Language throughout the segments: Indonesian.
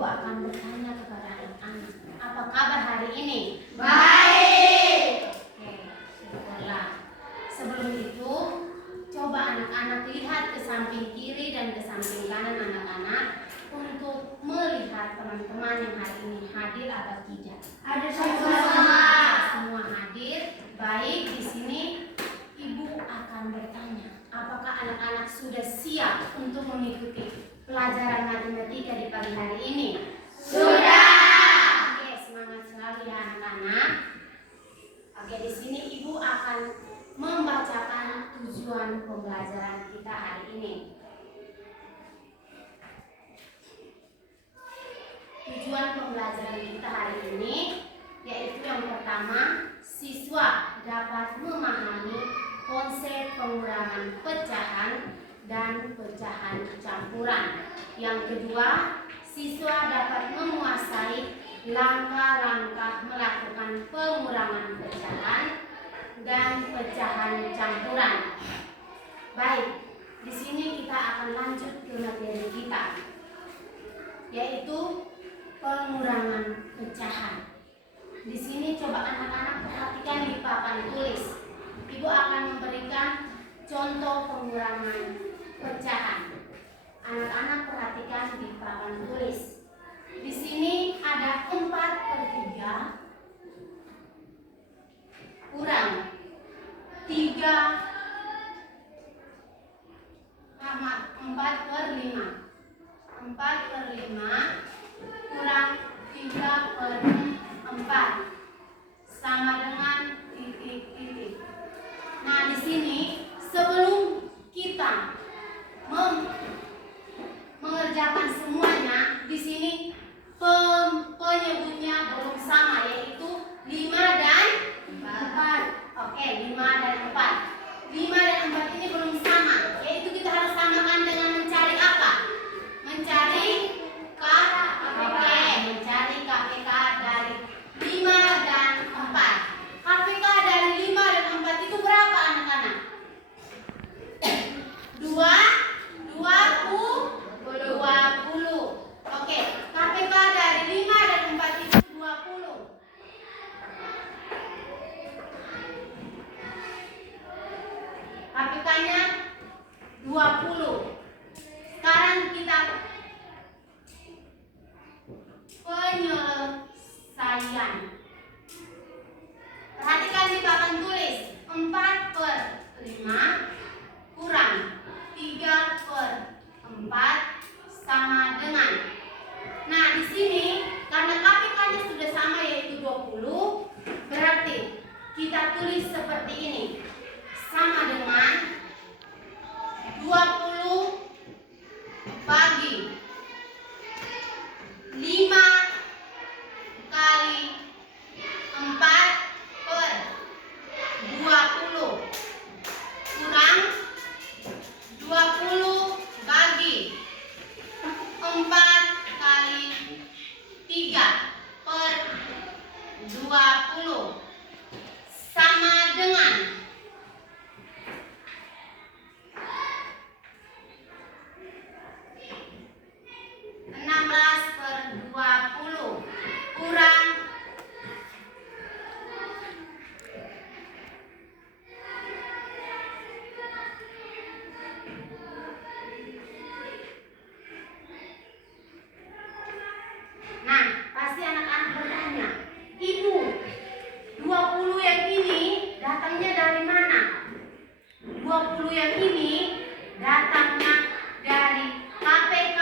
akan bertanya kepada anak-anak, apa kabar hari ini? Baik. Oke, syukurlah. Sebelum itu, coba anak-anak lihat ke samping kiri dan ke samping kanan anak-anak untuk melihat teman-teman yang hari ini hadir atau tidak. Ada Semua hadir. Baik, di sini Ibu akan bertanya, apakah anak-anak sudah siap untuk mengikuti pelajaran matematika di pagi hari ini? Sudah. Oke, semangat selalu ya anak-anak. Oke, di sini Ibu akan membacakan tujuan pembelajaran kita hari ini. Tujuan pembelajaran kita hari ini yaitu yang pertama, siswa dapat memahami konsep pengurangan pecahan dan pecahan campuran. Yang kedua, siswa dapat menguasai langkah-langkah melakukan pengurangan pecahan dan pecahan campuran. Baik, di sini kita akan lanjut ke materi kita, yaitu pengurangan pecahan. Di sini coba anak-anak perhatikan di papan tulis. Ibu akan memberikan contoh pengurangan pecahan. Anak-anak perhatikan di papan tulis. Di sini ada 4/3 kurang 3 sama 4/5. 4/5 kurang 3/4 sama dengan titik-titik. Nah, di sini sebelum kita mengerjakan semuanya, di sini penyebutnya belum sama, yaitu 5 dan 4. Oke, 5 dan 4. 5 dan 4 ini belum sama, yaitu kita harus samakan dengan mencari apa? Mencari KPK. Mencari KPK dari 5 dan 4. KPK dari 5 dan 4 itu berapa anak-anak? 20. Oke, KPK dari 5 dan 4 itu 20. KPK-nya 20. Sekarang kita penyelesaian. Perhatikan di papan tulis. 4/5 kurang 3/4 sama dengan. Nah, di sini karena KPK-nya sudah sama yaitu 20, berarti kita tulis seperti ini. Sama dengan 20 bagi 5 kali 4/20 kurang 20 bagi 4 kali 3/20 sama dengan 16/20 kurang 20 yang ini datangnya dari mana? 20 yang ini datangnya dari KPK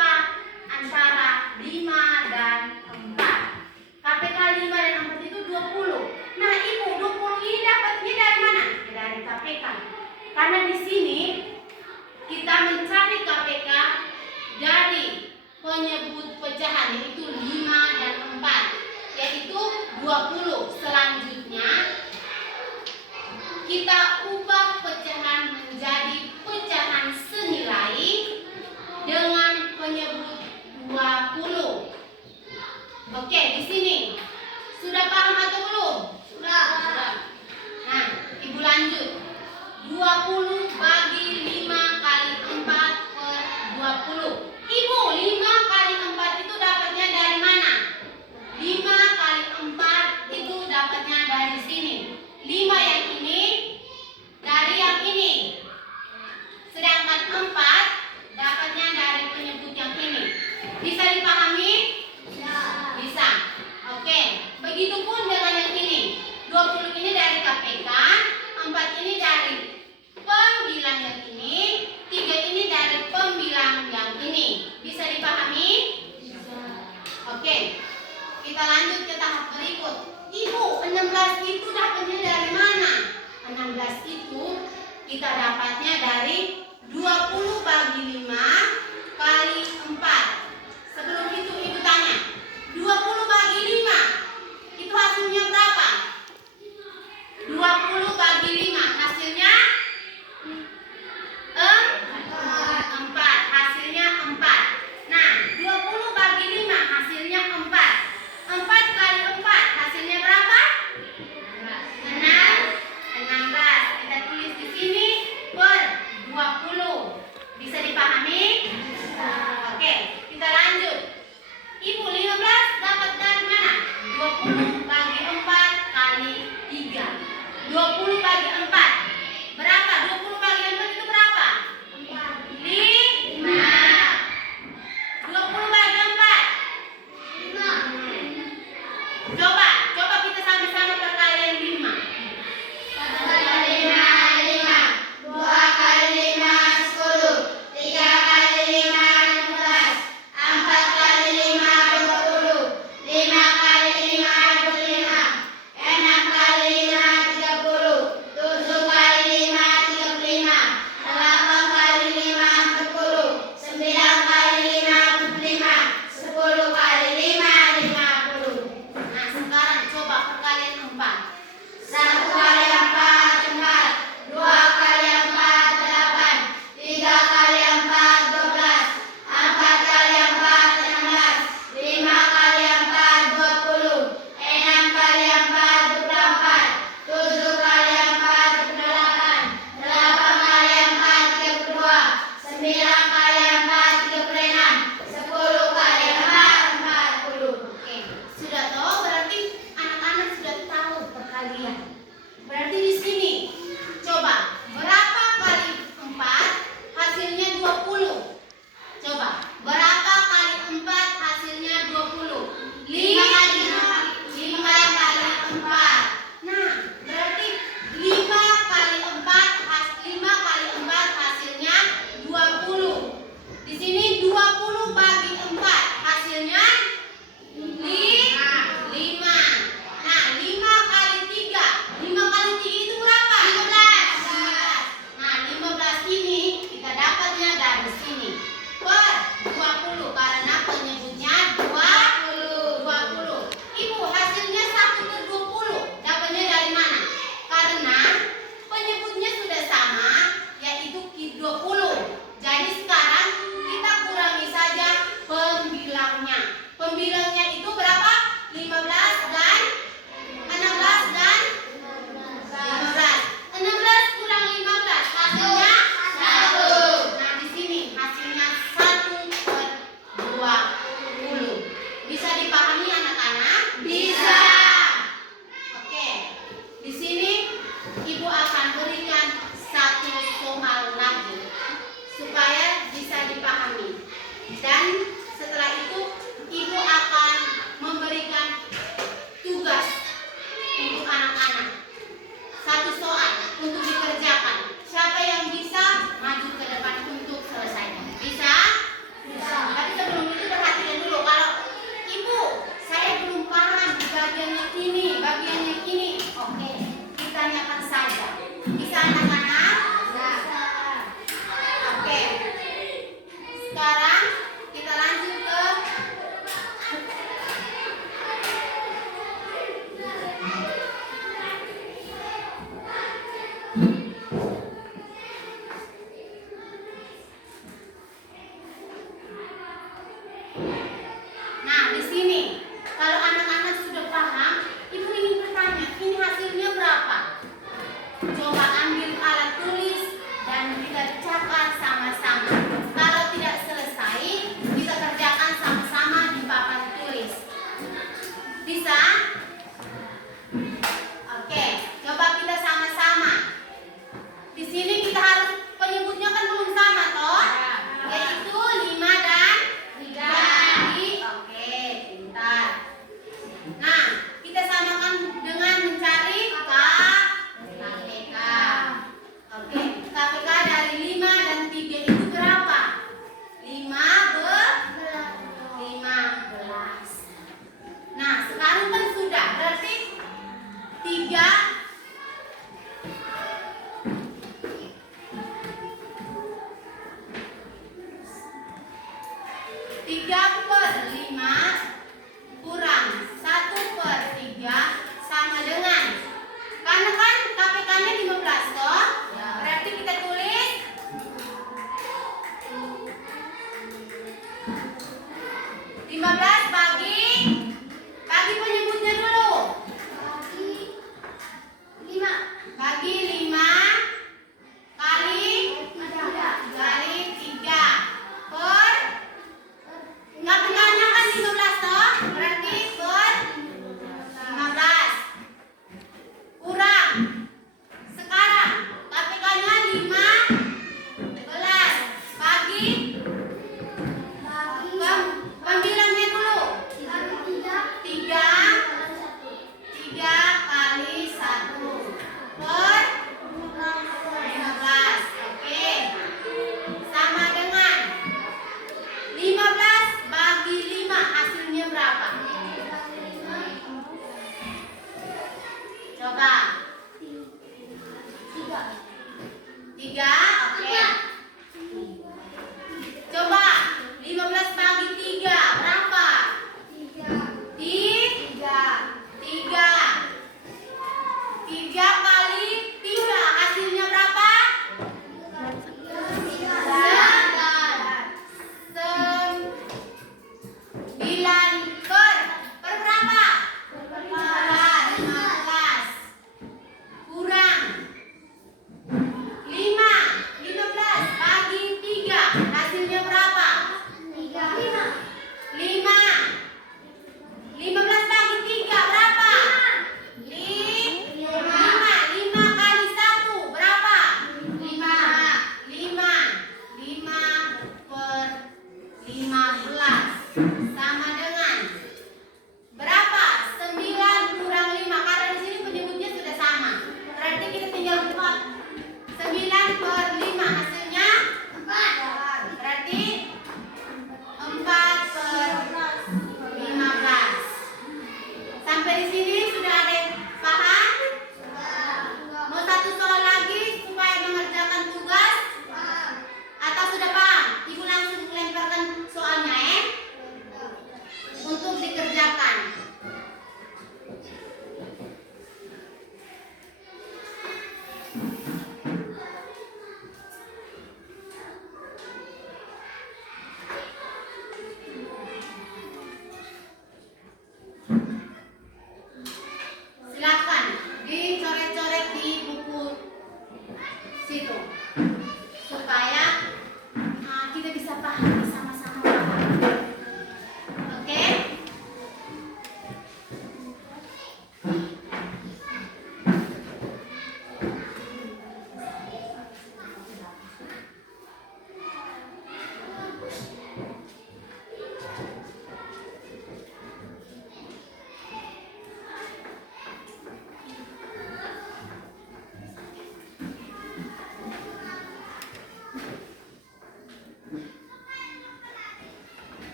antara 5 dan 4. KPK 5 dan 4 itu 20. Nah, Ibu, 20 ini dapatnya dari mana? Dari KPK. Karena di sini kita mencari KPK dari penyebut pecahan yaitu 5 dan 4, yaitu 20. Selanjutnya kita ubah pecahan menjadi pecahan senilai dengan penyebut 20. Oke, di sini sudah paham atau belum? Sudah. Nah, Ibu lanjut. 20 bagi 5 kali 4/20. Ibu, 5 kali 4 itu dapatnya dari kita lanjut ke tahap berikut. Ibu, 16 itu dapatnya dari mana? 16 itu kita dapatnya dari 20 bagi 5 kali 4. Sebelum itu ibu tanya, 20 bagi 5 itu hasilnya berapa? 20 bagi 5 hasilnya 4. Hasilnya 4. Nah, 20 bagi 5 hasilnya 4. 4 kali 4 hasilnya berapa? 16. Kita tulis di sini per 20. Bisa dipahami? Oke, kita lanjut. Ibu, 15 dapat dari mana? 20 bagi 4 kali 3. 20 bagi 4 berapa? 20 bagi 4 itu berapa? 5. 20 bagi 4 Coba kita sama-sama perkalian 5. 1 kali 5, 5. 2 kali 5, 10. 3 kali 5, 15. 4 kali 5, 20. 5 kali 5, 25. 6 kali 5, 30. 7 kali 5, 35. 8 kali 5, 40. 9 kali 5, 45. 10 kali 5, 50. Nah, sekarang coba perkalian 4. 1 kali 4, 4. 2 kali 4, 8. 3 kali 4, 12. 4 kali 4, 16. 5 kali 4, 20. 6 kali 4, 24. 7 kali 4, 28. 8 kali 4, 32. 9 kali 4, 36. 10 kali 4, 40. Oke, sudah tahu berarti anak-anak sudah tahu perkalian. Berarti di sini coba berapa kali 4 hasilnya 20? Coba berapa kali 4 hasilnya 20? 5 kali 4. Nah, berarti 5 kali 4 hasilnya 20. Di sini 20 bagi 4 hasilnya 5. Nah, 5 kali 3. 5 kali 3 itu berapa? 15. Nah, 15 ini kita dapatnya dari sini. Per 20 karena penyebutnya 20. Ibu, hasilnya 1/20. Dapatnya dari mana? Karena penyebutnya sudah sama, yaitu 20. Jadi sekarang kita kurangi saja pembilangnya. Pembilangnya itu berapa? 15 dan 16 dan 15. 16 kurang 15 hasilnya 1. Nah, di sini hasilnya 1/20. Bisa dipahami anak-anak? Bisa. Oke. Di sini Ibu akan berikan satu soal lagi supaya bisa dipahami. Dan setelah itu Ibu akan memberikan tugas untuk anak-anak. Satu soal untuk dikerjakan. Siapa yang bisa maju ke depan untuk selesaikan? Bisa? Bisa. Tapi sebelum itu perhatikan dulu. Kalau Ibu, saya belum paham di bagian yang ini, bagian yang ini. Oke, ditanyakan saja. Bisa anak-anak? Bisa. Oke. Sekarang kita lanjut ke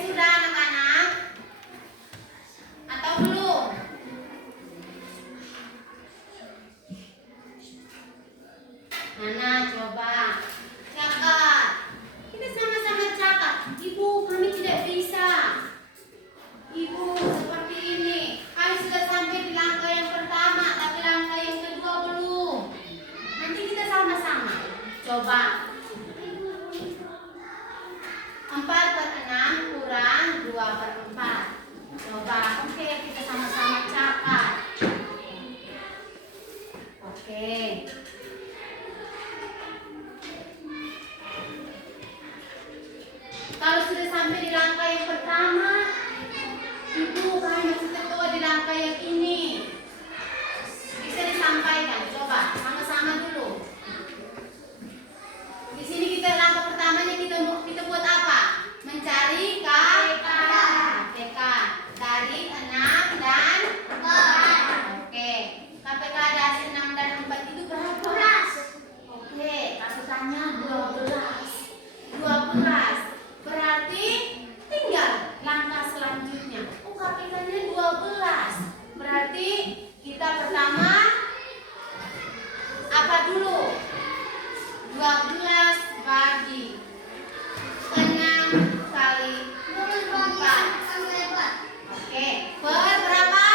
sudah anak-anak? Atau belum? Mana coba? Catat. Kita sama-sama catat. Ibu, kami tidak bisa. Ibu, seperti ini. Kami sudah sampai di langkah yang pertama, tapi langkah yang kedua belum. Nanti kita sama-sama. Coba. 4/6 kurang 2/4. Coba. Oke, kita sama-sama catat. Oke. Kalau sudah sampai di langkah yang pertama, Ibu kami masih tertua di langkah yang ini. Bisa disampaikan, coba sama-sama dulu. Di sini kita langkah pertamanya kita buat apa? Mencari KPK. Dari 6 dan 4. Oke. KPK dari 6 dan 4 itu berapa? Oke, KPK-nya 12. 12. Berarti tinggal langkah selanjutnya. Oh, KPK-nya 12. Berarti kita pertama apa dulu? 12 bagi 6 kali 4. Oke, per berapa?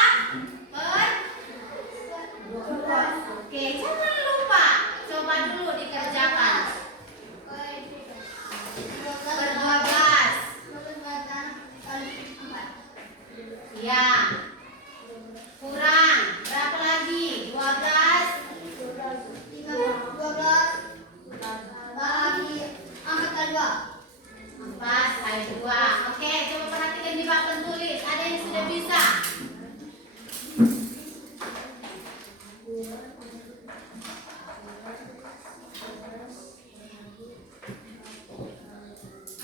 Per 12. Oke, jangan lupa. Coba dulu dikerjakan. Per 12. Ya. Kurang. Berapa lagi? 12. 4 kali 2. Oke, coba perhatikan di papan tulis. Ada yang sudah bisa?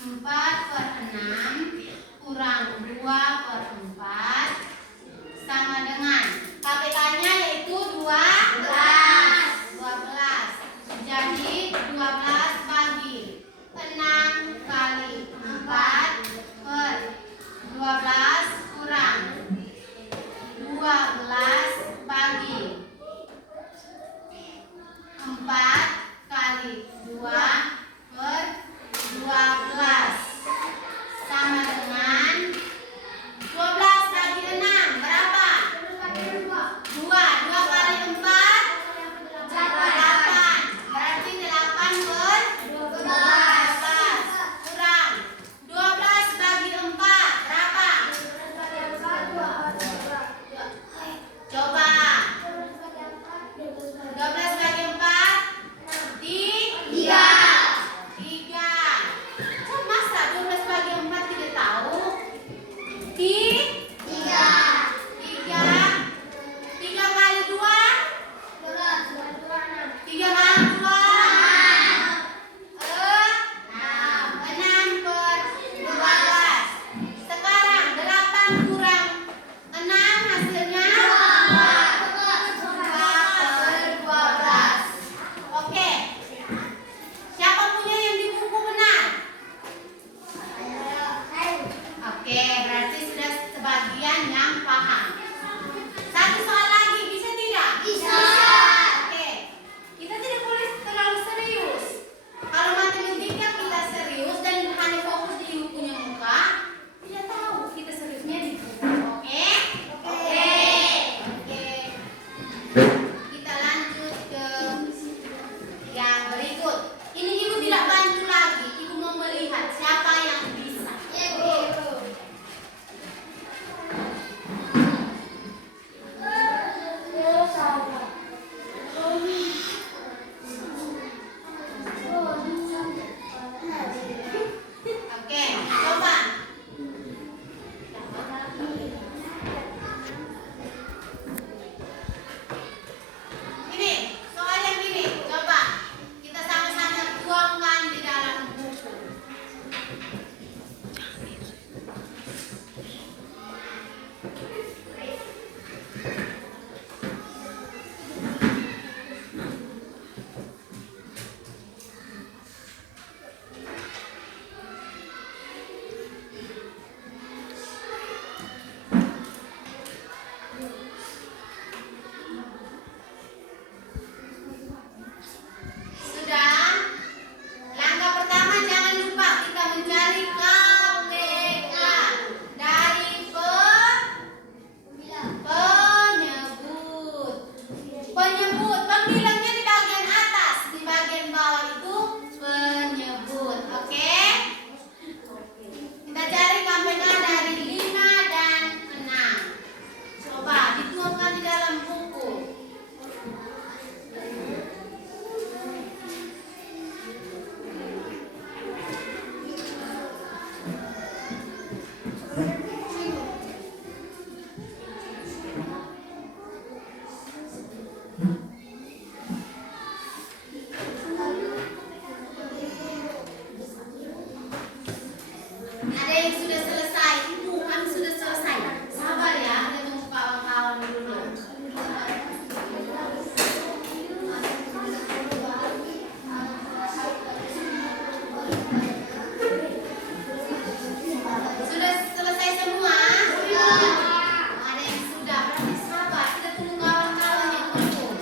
Empat per 6 kurang 2/4 sama dengan KPK-nya yaitu 12. Jadi 12 bagi 6 kali 4 per 12 kurang 12 bagi 4 kali 2 per 12 sama dengan 12. Ada yang sudah selesai? Ibu, kami sudah selesai. Sabar ya, kita tunggu kawan-kawan dulu. Sudah selesai semua? Ada yang sudah, berarti sabar. Kita tunggu kawan-kawan yang belum.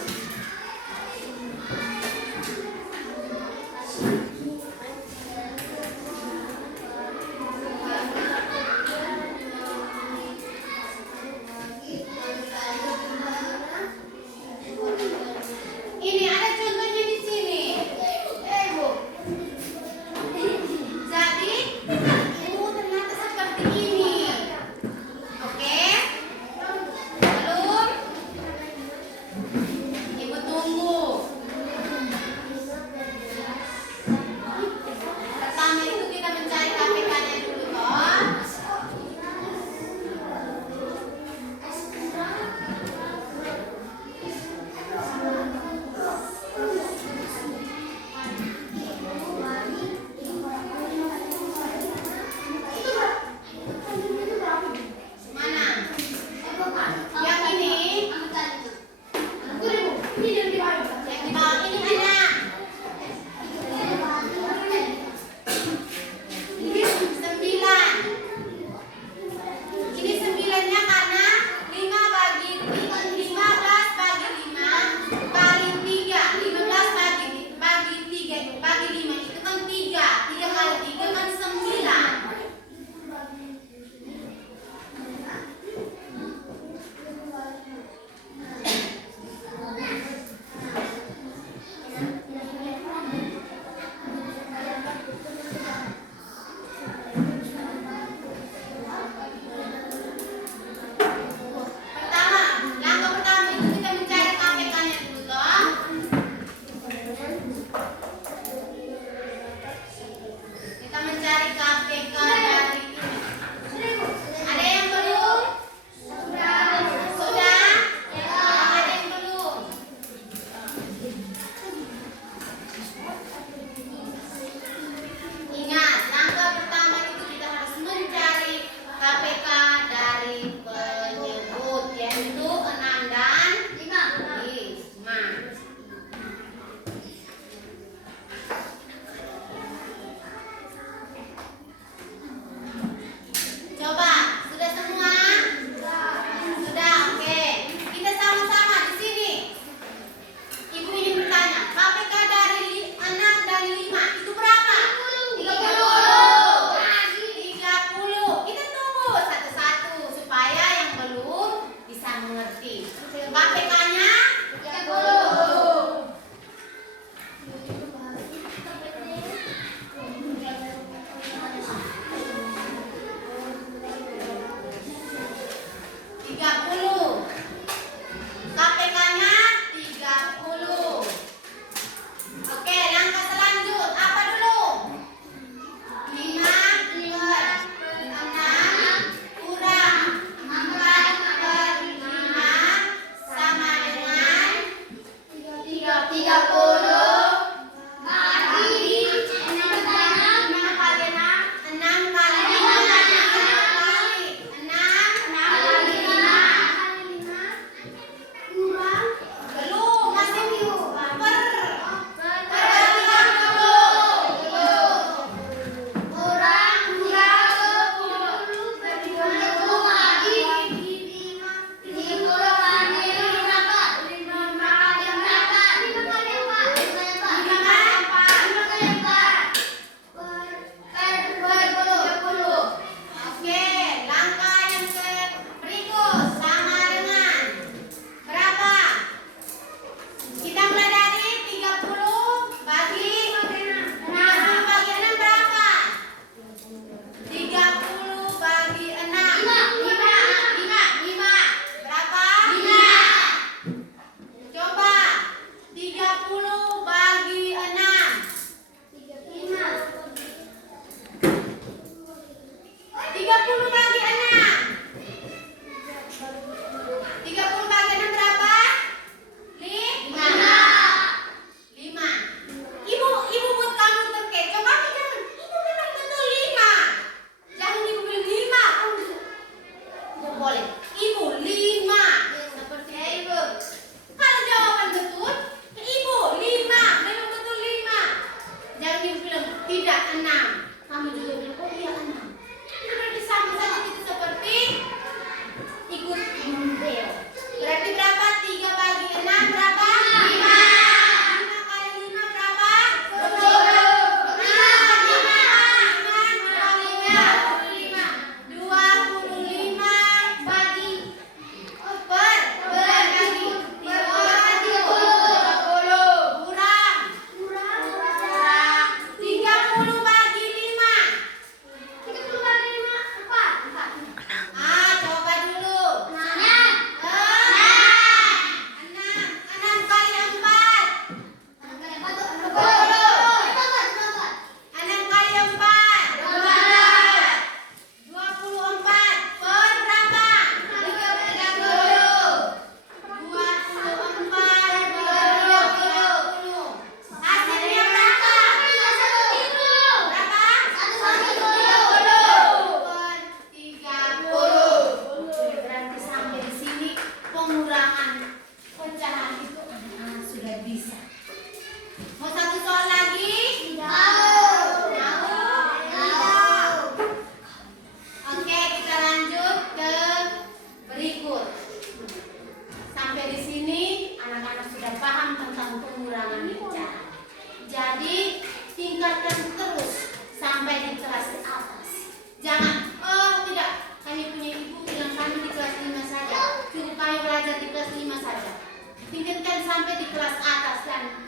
kelas atas dan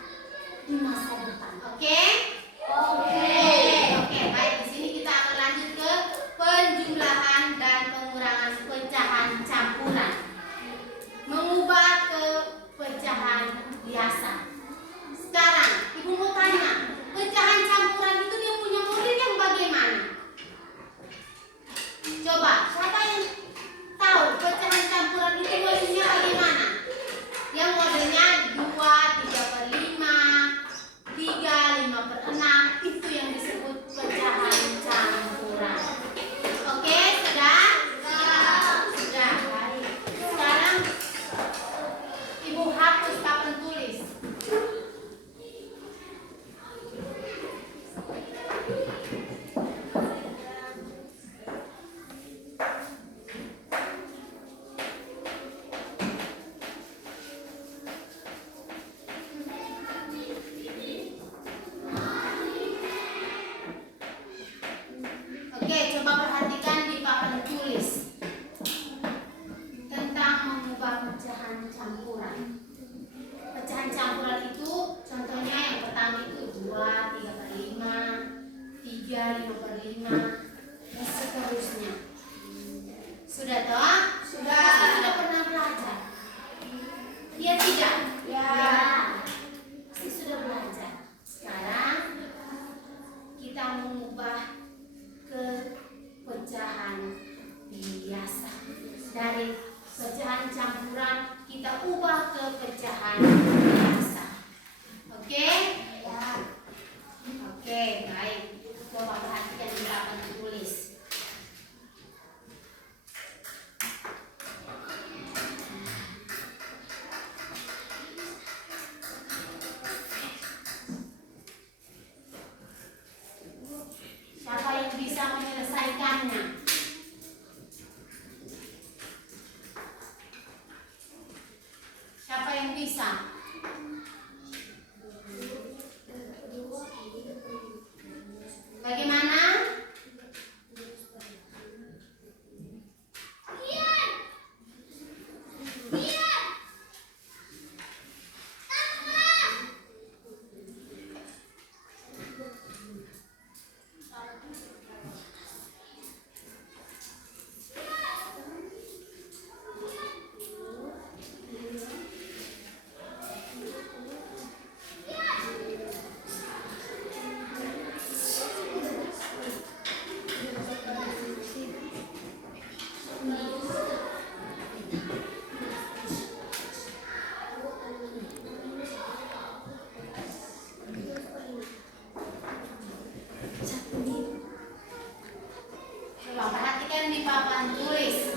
di masa depan. Oke? Oke. Oke, baik. Di sini kita akan lanjut ke penjumlahan dan pengurangan pecahan campuran. Mengubah ke pecahan biasa. Sekarang, Ibu mau tanya, pecahan campuran itu dia punya model yang bagaimana? Coba, siapa yang tahu pecahan campuran itu modelnya bagaimana? Yang modelnya 2/3/5, 3/5/6, itu yang disebut pecahan campuran. Oke, sudah? Sudah, baik. Sekarang Ibu hapus papan tulis. Oke, coba perhatikan di papan tulis tentang mengubah pecahan campuran. Pecahan campuran itu contohnya yang pertama itu 2/3/5, 3/5/5, dan seterusnya. Sudah toh? Sudah. Pasti sudah pernah belajar? Iya tidak? Ya. Pasti sudah belajar. Sekarang kita mengubah ke pecahan biasa. Dari pecahan campuran kita ubah ke pecahan biasa. Oke? Ya. Oke, baik. Coba perhatikan di papan tulis. Siapa yang bisa menyelesaikannya? Siapa yang bisa? Bagaimana? Coba perhatikan di papan tulis.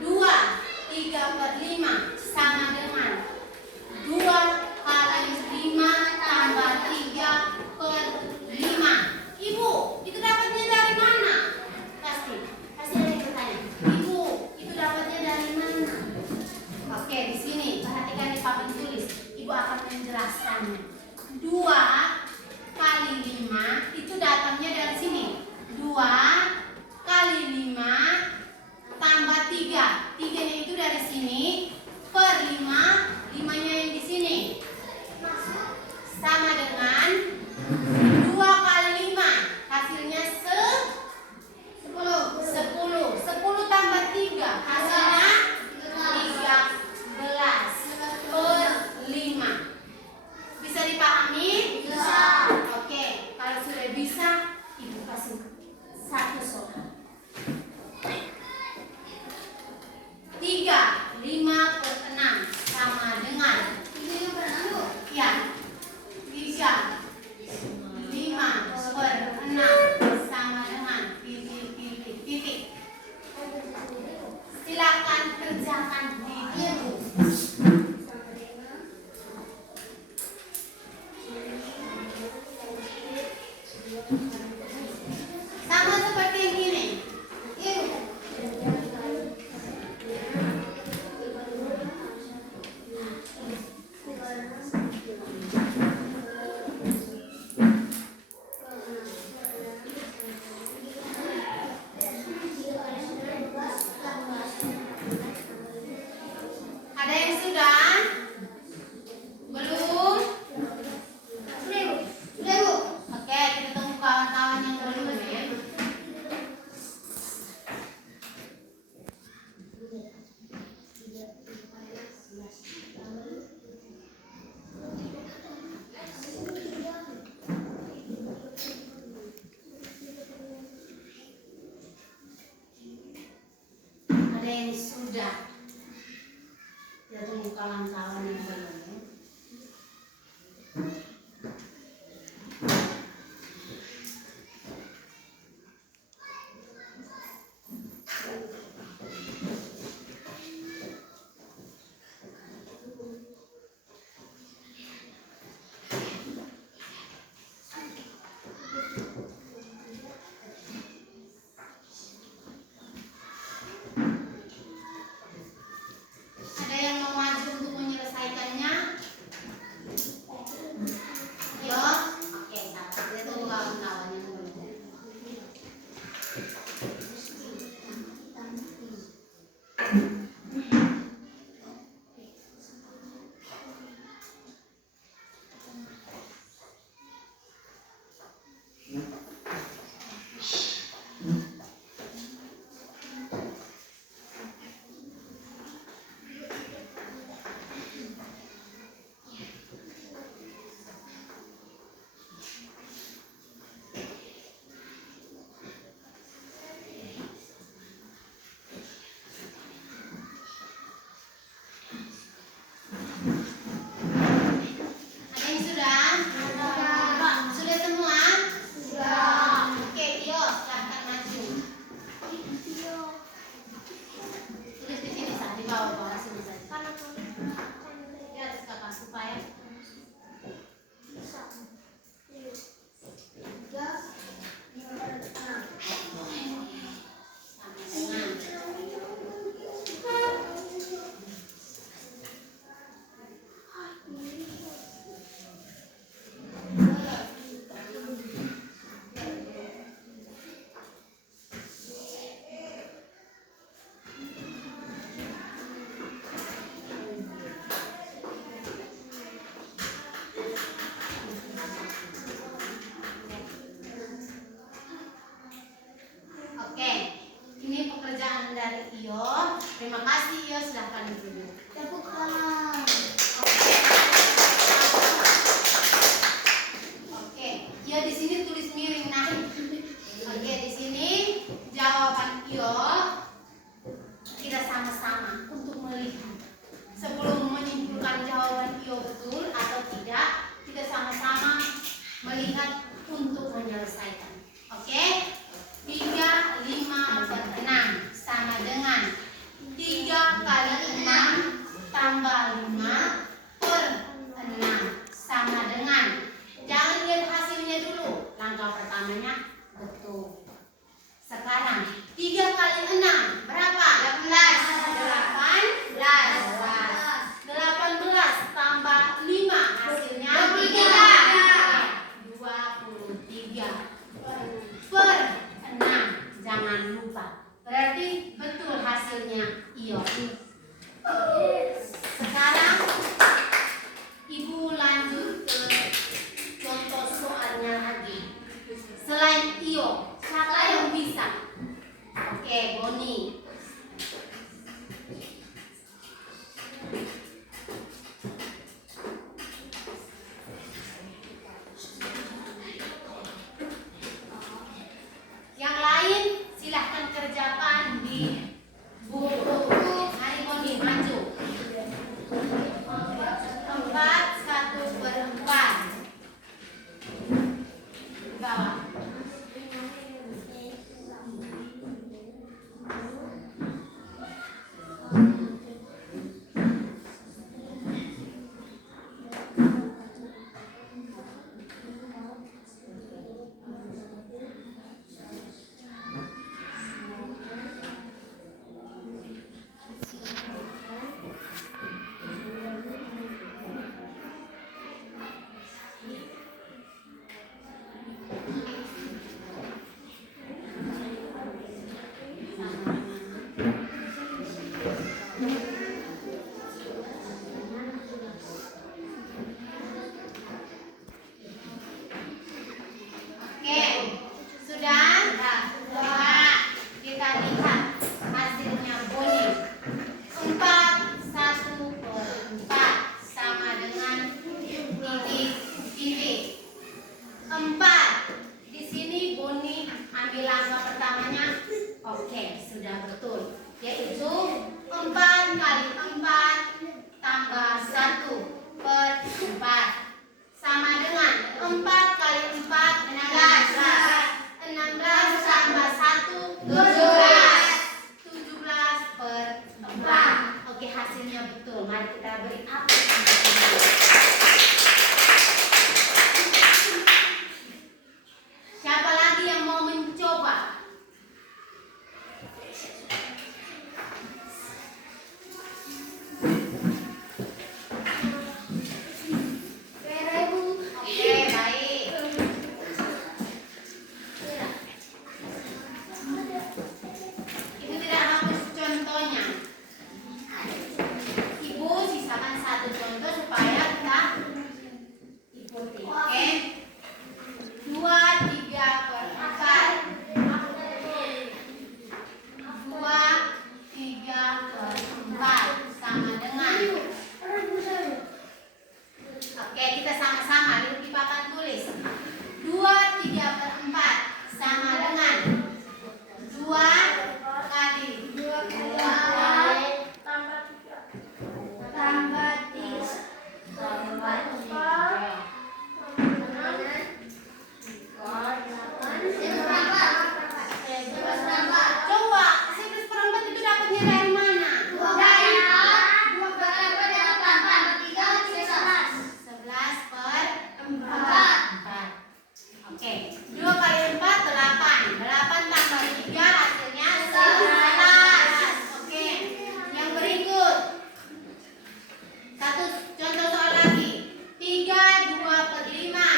2/3/5 sama dengan 2 kali 5 tambah 3/5. Ibu, itu dapatnya dari mana? Pasti ada yang bertanya. Ibu, itu dapatnya dari mana? Oke, di sini perhatikan di papan tulis. Ibu akan menjelaskannya. 2 kali 5 itu datangnya dari sini. 2 kali 5 sudah. Kita tunggu kawan-kawan yang belum ya. Ada yang mau maju untuk menyelesaikannya? Yo, oke, sabar. Kita tunggu kawan-kawan yang belum. Ada yang sudah? Sudah semua? Oke, Tio, silahkan maju. Tulis di sini, Sa, di bawah sini saja. Di atas kakak supaya sama dengan. Oke, ini pekerjaan dari Tio. Terima kasih Tio, silahkan duduk. Tepuk tangan. Oke, Tio di sini tulis miring nah. Oke, di sini jawaban Tio kita sama-sama untuk melihat. Sebelum menyimpulkan jawaban Tio betul atau tidak, kita sama-sama melihat untuk menyelesaikan. Oke? 3, 5, per 6 sama dengan 3 kali 6 tambah 5 per 6 sama dengan. Jangan lihat hasilnya dulu. Langkah pertamanya betul. Sekarang 3 kali 6 berapa? 18 tambah 5 hasilnya 23 per 6. Jangan lupa. Berarti betul hasilnya iyo. Sekarang Ibu lanjut ke contoh soalnya lagi. Selain iyo, siapa yang bisa? Oke, Boni. Yang lain silahkan kerjakan di buku. Mari Boni maju. 4/1/4. Bawah. tambah 1/4 sama dengan 4 kali 4 16. 16 tambah 1 17. 17/4. Oke, hasilnya betul. Mari kita beri apresiasi. Siapa lagi yang mau mencoba? Oke, baik. Ibu tidak hapus contohnya. Ibu sisakan 1 contoh supaya kita ikuti. Oke. 2 3/4. 2 3/4 sama dengan. Oke, kita sama-sama duduk di papan tulis. 2 3/4 sama dengan 2 kali 2 tambah 3 tambah 3. Coba 11/4 itu dapatnya dari mana? 11/4. Oke, 2 kali 4 8. 8 tambah 3 hasilnya 11. Oke, yang berikut. Satu contoh soal lagi. 3 2/5.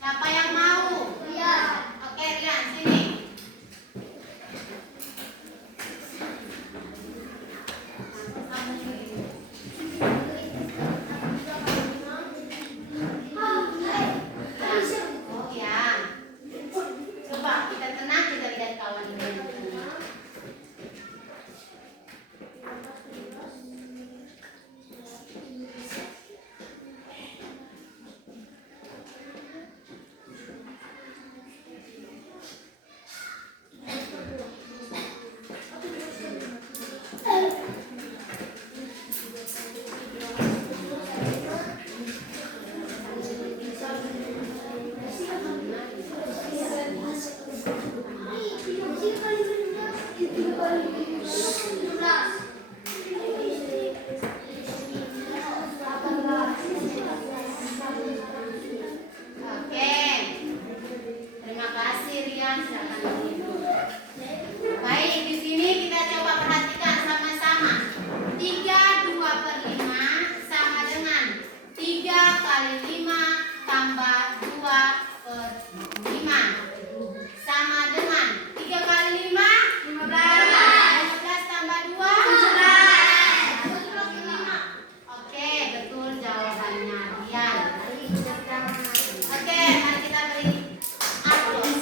Siapa yang mau? Oke, Rian, sini. Oh ya. Coba kita tenang, kita lihat kawan ini. Oke. Terima kasih Rian, silakan ibu. Baik, di sini kita coba perhatikan sama-sama. 3 2/5 sama dengan 3 kali 5 tambah 2/5 sama dengan 3 kali 5 15 tambah 2 17. Oke, betul jawabannya Rian. Oke, mari kita beri aplaus.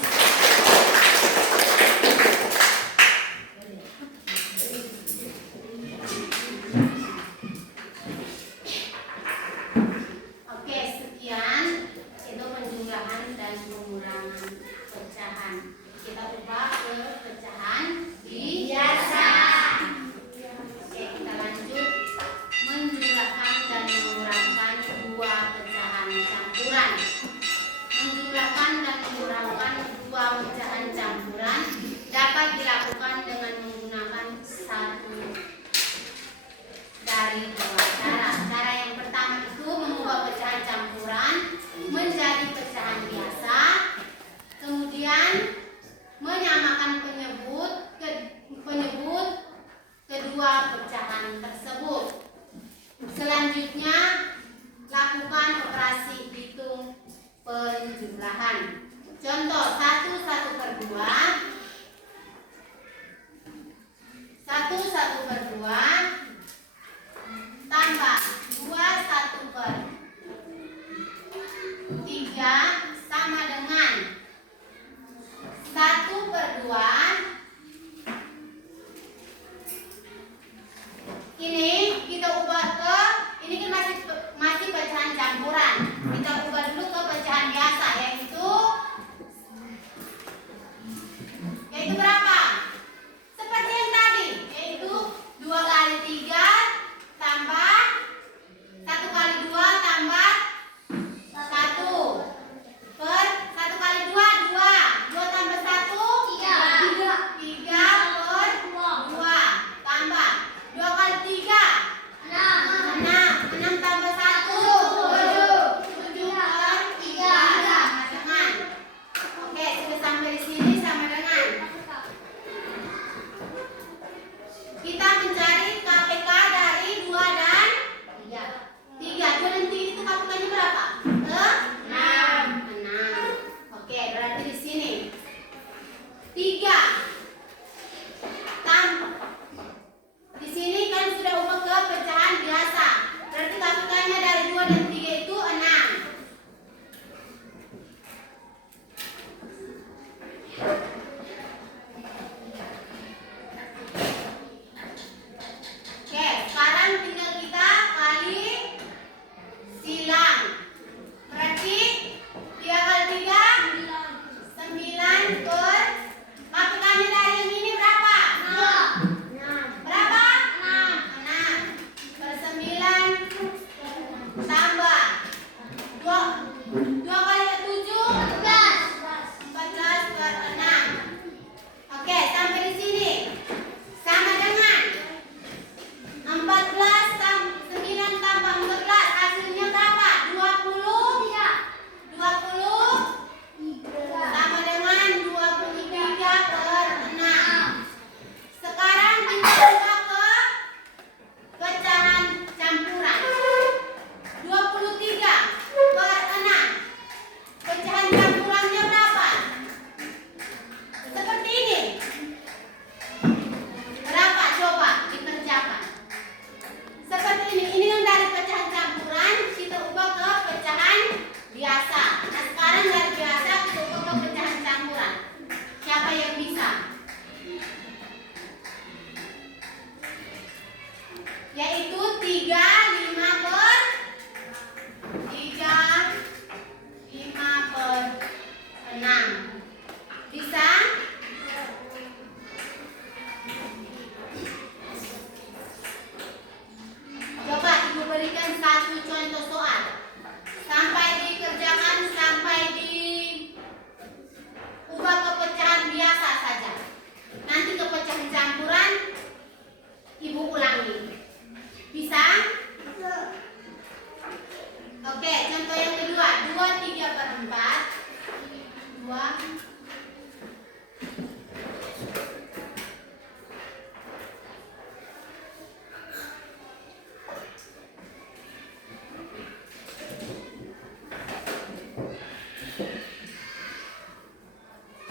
Oke, sekian itu penjumlahan dan pengurangan pecahan. Kita ubah ke pecahan biasa. Oke, kita lanjut menjumlahkan dan mengurangkan 2 pecahan campuran. Menjumlahkan dan mengurangkan 2 pecahan campuran dapat dilakukan dengan menggunakan satu dari 2 cara. Cara yang pertama itu mengubah pecahan campuran menjadi pecahan biasa, kemudian menyamakan penyebut kedua pecahan tersebut. Selanjutnya lakukan operasi hitung penjumlahan. Contoh 1/2 tambah 2/3 sama dengan 1/2. Ini kita ubah ke, ini kan masih pecahan campuran. Kita ubah dulu ke pecahan biasa, yaitu dua.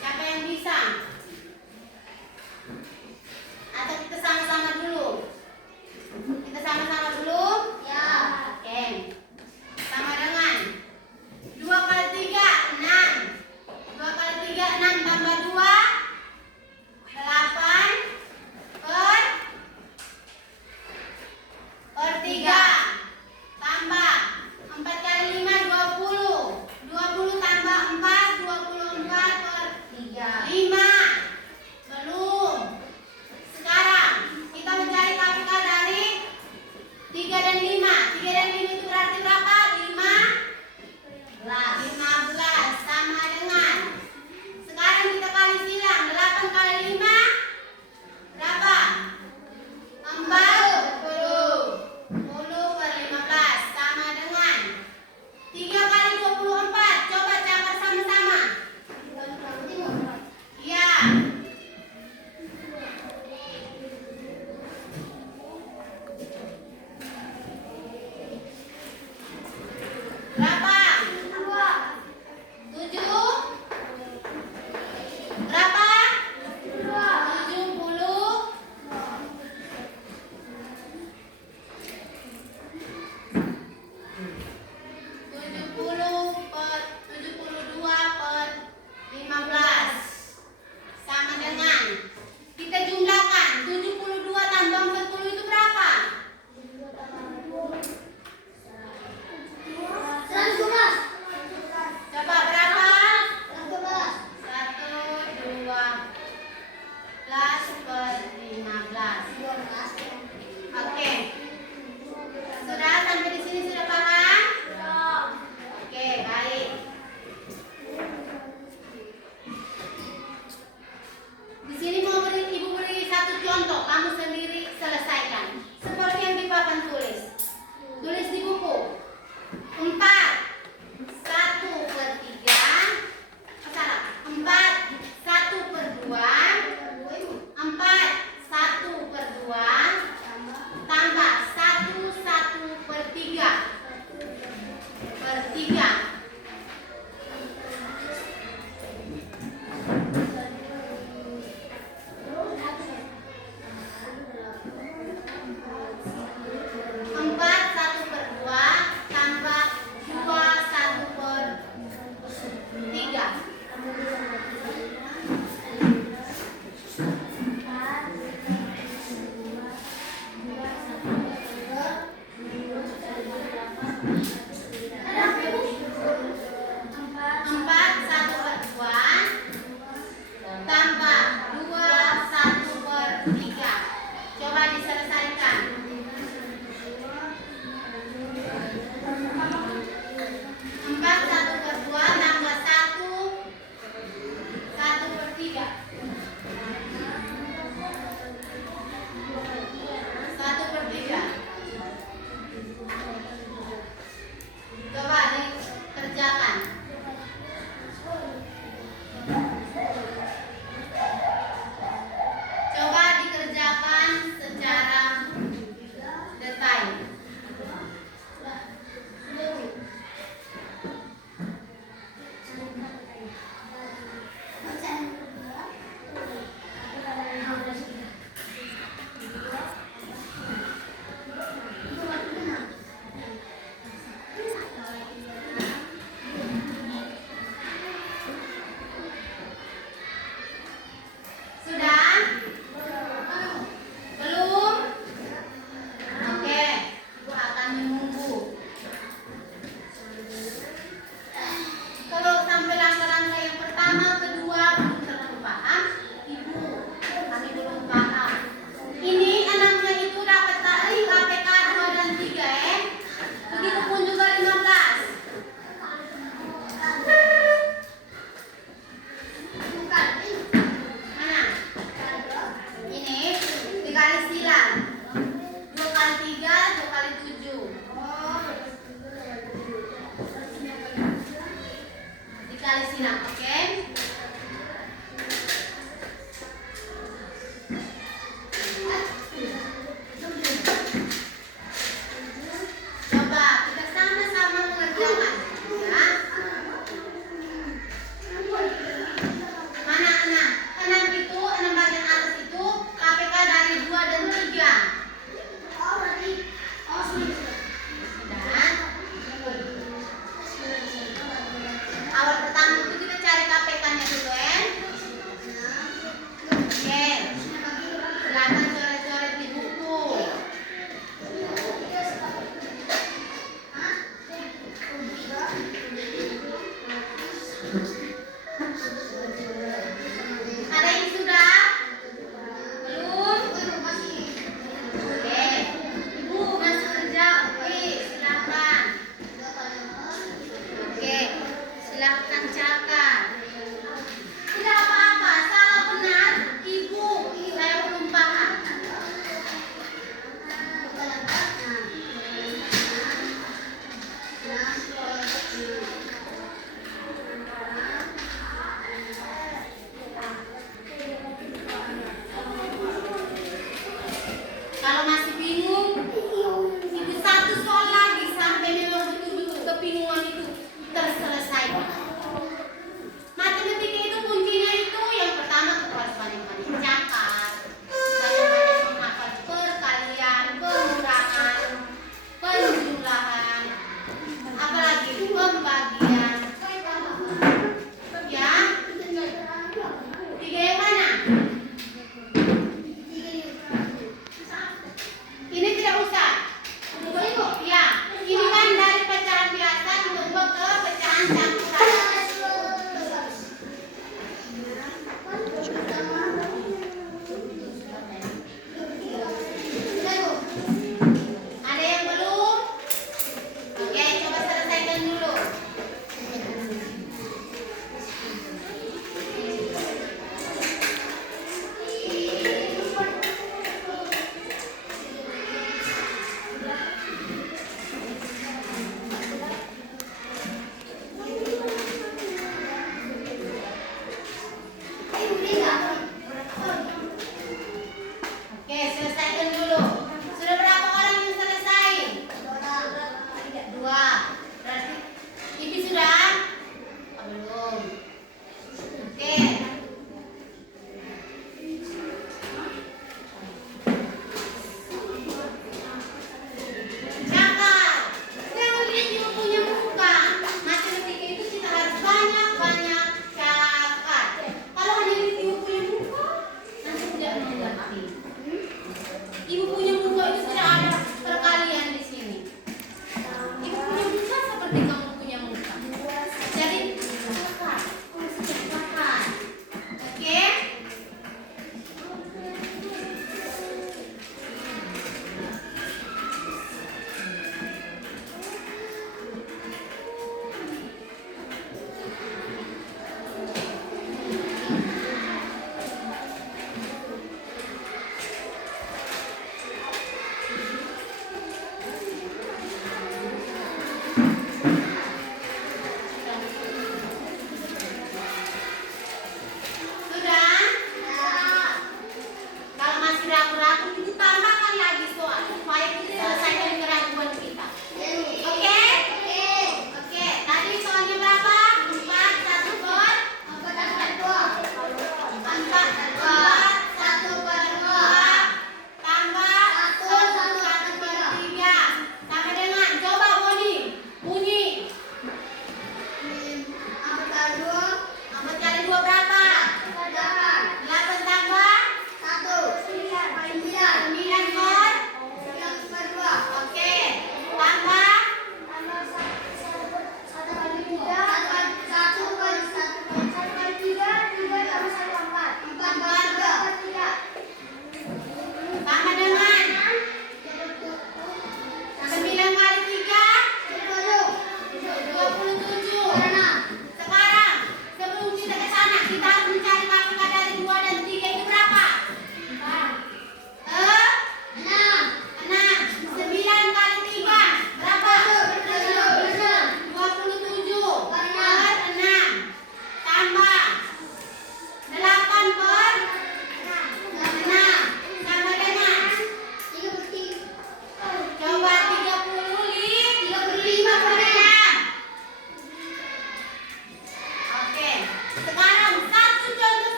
Siapa yang bisa? Atau kita sama-sama dulu? Kita sama-sama dulu? Ya. Oke. Sama dengan 2 kali 3, 6. 2 kali 3,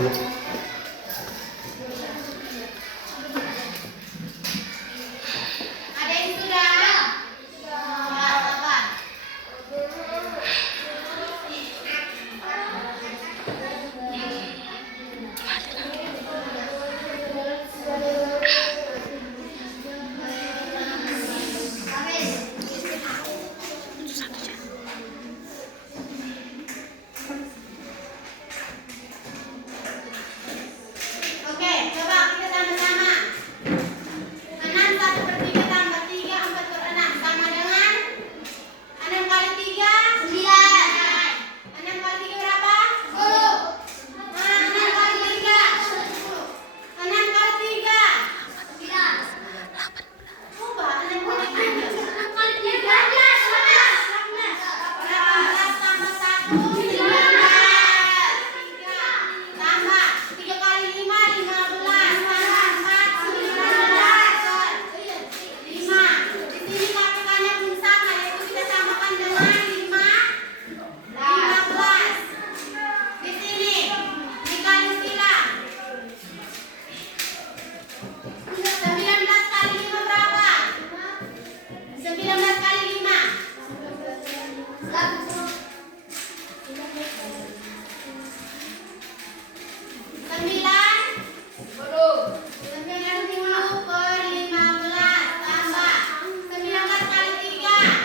Ada yang sudah? Sabar. Oke, coba kita sama-sama. 6 1/3 tambah 3 4/6 sama dengan 6 kali 3 9. 6 kali 3 berapa? 10. 6 kali 3 6 kali 3 9. Coba 6 kali 3 6 kali 3 18 tambah 1 19. 3 tambah 3 kali 5 15 tambah 4 19. 5. Di sini KPK-nya pun sama, yaitu kita samakan dengan 15. Di sini dikali silang. 19 kali 5 berapa? 19 kali 5 90 per 15 tambah 19 kali 3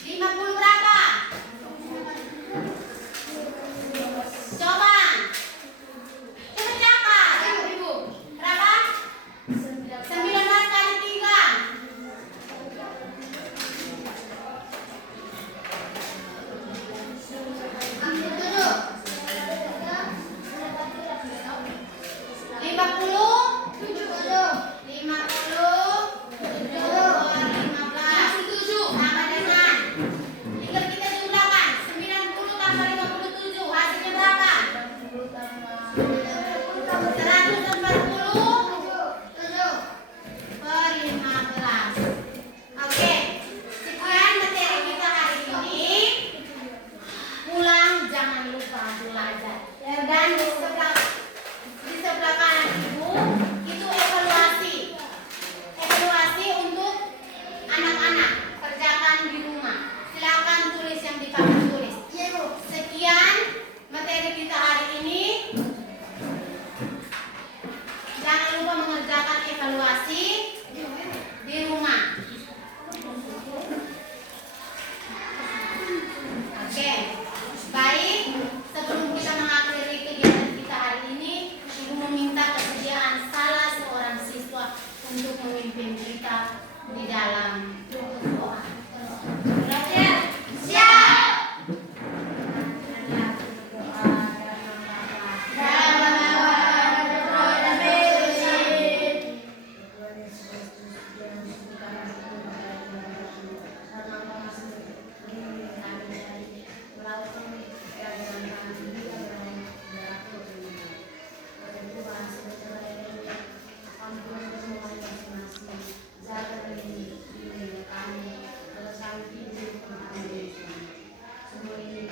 50 berapa? Coba pecahkan. Berapa? 19 kali 3 Oke, sekian materi kita hari ini. Pulang jangan lupa belajar. Dan di sebelah kanan ibu itu evaluasi. Evaluasi untuk anak-anak kerjakan di rumah. Silakan tulis yang dipakai tulis. Sekian materi kita hari ini. Jangan lupa mengerjakan evaluasi di rumah. Oke, baik. Sebelum kita mengakhiri kegiatan kita hari ini, Ibu meminta kesediaan salah seorang siswa untuk memimpin kita di dalam doa. Siap. Semua ini